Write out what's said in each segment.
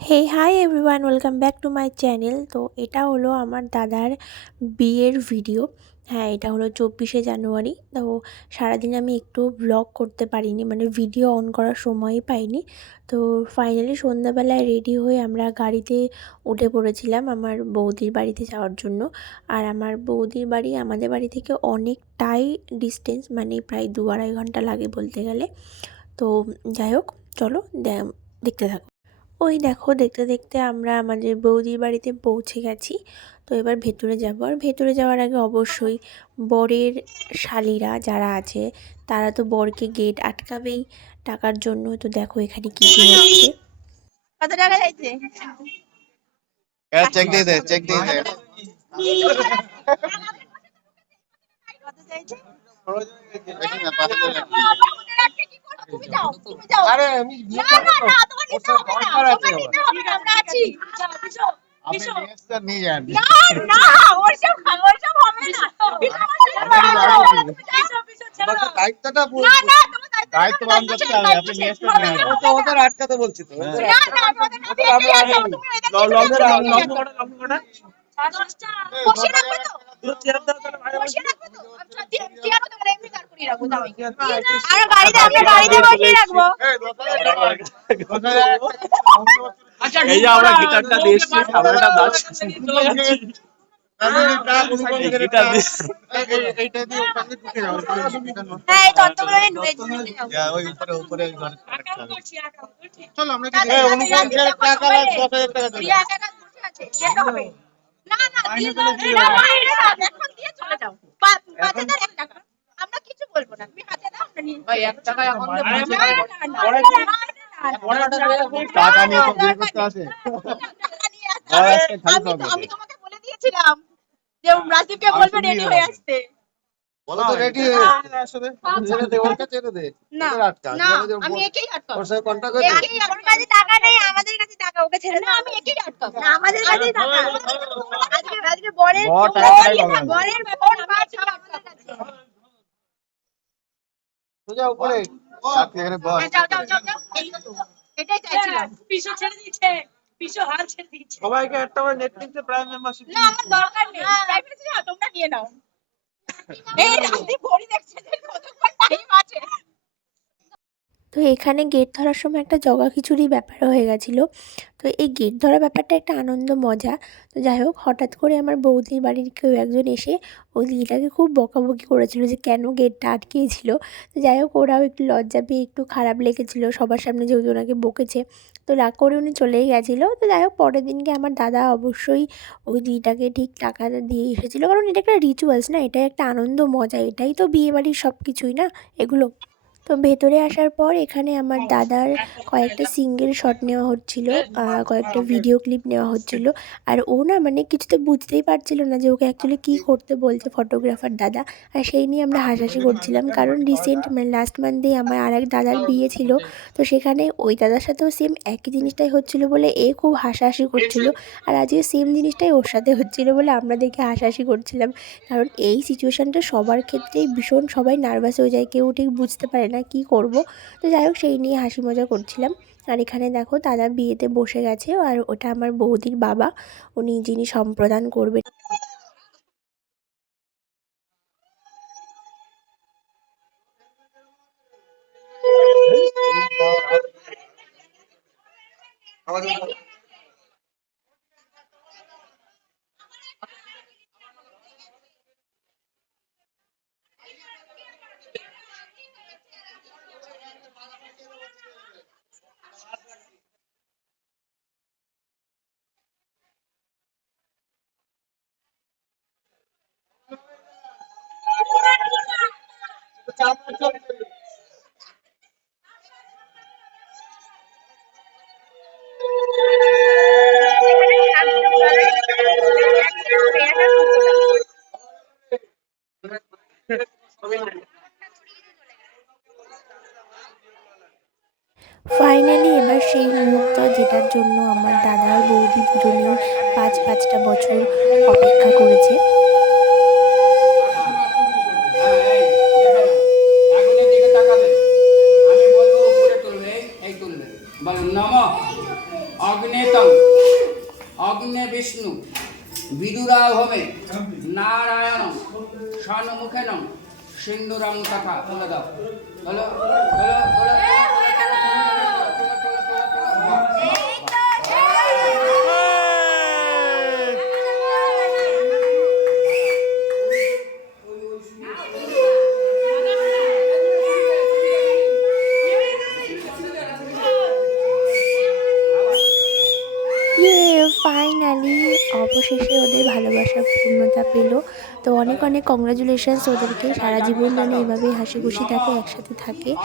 Hey hi everyone welcome back to my channel তো এটা হলো আমার দাদার বিয়ের ভিডিও হ্যাঁ এটা হলো চব্বিশে জানুয়ারি। তো সারাদিন আমি একটু ব্লগ করতে পারিনি মানে ভিডিও অন করার সময়ই পাইনি। তো ফাইনালি সন্ধ্যাবেলায় রেডি হয়ে আমরা গাড়িতে উঠে পড়েছিলাম আমার বৌদির বাড়িতে যাওয়ার জন্য। আর আমার বৌদির বাড়ি আমাদের বাড়ি থেকে অনেকটাই ডিস্টেন্স মানে প্রায় দু আড়াই ঘণ্টা লাগে বলতে গেলে। তো যাই হোক, চলো দেখতে থাকো। ওই দেখো দেখতে দেখতে আমরা আমাদের বৌদির বাড়িতে পৌঁছে গেছি। তো এবার ভেতরে যাব। আর ভেতরে যাওয়ার আগে অবশ্যই বরের শালিরা যারা আছে তারা তো বরকে গেট আটকাবেই টাকার জন্য। তো দেখো এখানে কি কি হচ্ছে। কত টাকা চাইছে? চেক দিয়ে দে চেক দিয়ে দে। কত চাইছে? তুমি যাও তুমি যাও। আরে আমি না না তো। না। তোমার নিতে হবে না তোমার নিতে হবে না আমরা আছি। যাও বিশো আপনি নিয়ে যান। না না ওরসব ওরসব হবে না। বিশো আমার তো দায়িত্বটা না না তোমার দায়িত্ব দায়িত্ব পালন করতে হবে, আপনি নিয়ে এসছেন, নিয়ে তো ওদের আটকাতে বলছি তো, ওদের না আর গাড়িতে আমরা গাড়িতে বসিয়ে রাখব। এই, যে আমরা গিটারটা দিয়ে এসছি। হ্যাঁ রাখতে হবে। চলো আমরা। টাকা লাগে, দশ হাজার টাকা না না দিয়ে দাও না না না, এখন দিয়ে চলে যাও এক টাকা আমরা কিছু বলব না তুমি হাতে দাও আমরা নিয়ে ভাই, এক টাকা এখন তো না, বলছে না, ভাই। না, না, না, পরে- না, না, না, পরে না, ওটা না, দিয়ে না, রাখব। না, টাকা নিয়ে তো বিয়ে করতে আসে। টাকা নিয়ে আসতে আর আজকে খালি পাবে। আমি তোমাকে বলে দিয়েছিলাম যে রাজীবকে বলবে রেডি হয়ে আসতে বলো তো ready হয়ে না। আসলে। ছেড়ে দে, ওর কাছে ছেড়ে দে। না না আমি একেই আটকাবো ওর সাথে contact হয়েছে? একেই ওর কাছে টাকা নেই আমাদের কাছে টাকা ওকে ছেড়ে না আমি একেই আটকাবো না আমাদের কাছেই টাকা আজকে আজকে বরের বর টাকা ফোন- কোথায় পাবে? বরের ফোন সোজা উপরে। বস। হ্যাঁ, যাও যাও যাও যাও। এটাই চাইছিলাম। পিছু ছেড়ে দিচ্ছে পিছু হাল ছেড়ে দিচ্ছে। সবাইকে একটা করে নেটফ্লিক্সে প্রাইম মেম্বারশিপ না আমার দরকার নেই। তোমরা নিয়ে নাও। এই রাতে ঘড়ি দেখছে যে কতক্ষণ টাইম আছে তো এখানে গেট ধরার সময় একটা জগা খিচুড়ি ব্যাপার হয়ে গেছিল। তো এই গেট ধরা ব্যাপারটা একটা আনন্দ মজা। তো যাই হোক, হঠাৎ করে আমার বৌদির বাড়ির কেউ একজন এসে ওই দিদিটাকে খুব বকাবকি করেছিল যে কেন গেটটা আটকিয়েছিল। তো যাই হোক, ওরাও একটু লজ্জা পেয়ে একটু খারাপ লেগেছিলো। সবার সামনে যেহেতু ওনাকে বকেছে। তো রাগ করে উনি চলেই গেছিল। তো যাই হোক, পরের দিনকে আমার দাদা অবশ্যই ওই দিদিটাকে ঠিক টাকাটা দিয়ে এসেছিল। কারণ এটা একটা রিচুয়ালস না এটা একটা আনন্দ মজা। এটাই তো বিয়েবাড়ির সব কিছুই না, এগুলো। তো ভেতরে আসার পর এখানে আমার দাদার কয়েকটা সিঙ্গেল শট নেওয়া হচ্ছিল কয়েকটা ভিডিও ক্লিপ নেওয়া হচ্ছিল। আর ও না মানে কিছুতে বুঝতেই পারছিল না যে ওকে অ্যাকচুয়ালি কী করতে বলছে ফটোগ্রাফার দাদা। আর সেই নিয়ে আমরা হাসাহাসি করছিলাম, কারণ রিসেন্ট মানে লাস্ট মান্থেই আমার আর এক দাদার বিয়ে ছিল। তো সেখানে ওই দাদার সাথেও সেম একই জিনিসটাই হচ্ছিল বলে এ খুব হাসাহাসি করছিল। আর আজকে সেম জিনিসটাই ওর সাথে হচ্ছিল বলে আমরা দেখে হাসাহাসি করছিলাম। কারণ এই সিচুয়েশানটা সবার ক্ষেত্রেই ভীষণ সবাই নার্ভাস হয়ে যায়, কেউ ঠিক বুঝতে পারে না কি করব। তো যাই হোক, সেই নিয়ে হাসি মজা করছিলাম। আর এখানে দেখো, দাদা বিয়েতে বসে গেছে। আর ওটা আমার বৌদির বাবা। উনি যিনি সম্প্রদান করবেন। ফাইনালি এবার সেই মুহূর্ত যেটার জন্য আমার দাদা বৌদি দুজনেও পাঁচ পাঁচটা বছর অপেক্ষা করেছে। বিষ্ণু বিদুরাভবে নারায়ণ সন্মুখেন সিন্দুরং তথা বলে দাও। বলো বলো তোলো অবশেষে ওদের ভালোবাসা পূর্ণতা পেল। তো অনেক অনেক কংগ্রাচুলেশনস ওদেরকে। সারা জীবন যেন এভাবেই হাসি খুশি থাকে, একসাথে থাকে।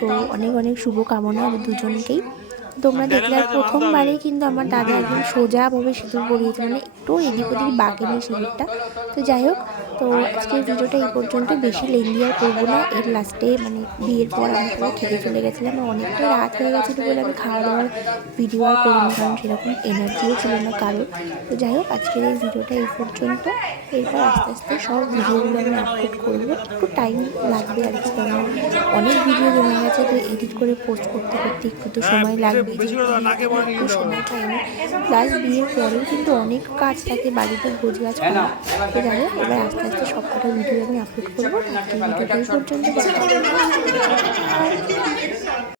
তো অনেক অনেক শুভকামনা ওদের দুজনকেই। তোমরা দেখলে আর প্রথমবারেই কিন্তু আমার দাদা একদম সোজাভাবে সিঁদুর পরিয়েছে। মানে একটু এদিক ওদিক বাঁকেনি সিঁদুরটা। তো যাই হোক তো আজকের ভিডিওটা এই পর্যন্ত বেশি লেন্দি আর করব না। এর লাস্টে মানে বিয়ের পর আমি পুরো খেতে চলে গেছিলাম। অনেকটা রাত হয়ে গেছিল বলে আমি খাওয়া দাওয়ার ভিডিও আর করিনি কারণ সেরকম এনার্জিও ছিল না কারোর। তো যাই হোক, আজকের এই ভিডিওটা এই পর্যন্ত। এরপর আস্তে আস্তে সব ভিডিওগুলো আমি আপলোড করব। একটু টাইম লাগবে আর কি কারণ অনেক ভিডিও জমে গেছে। তো এডিট করে পোস্ট করতে করতে একটু তো সময় লাগবে একটু সময় পাইনি প্লাস বিয়ের পরেও কিন্তু অনেক কাজ থাকে, বাড়িতে গোছ গাছ করা। তো যাই হোক, এবার আস্তে আস্তে সব কটা ভিডিও আমি আপলোড করব ভিডিও পর্যন্ত।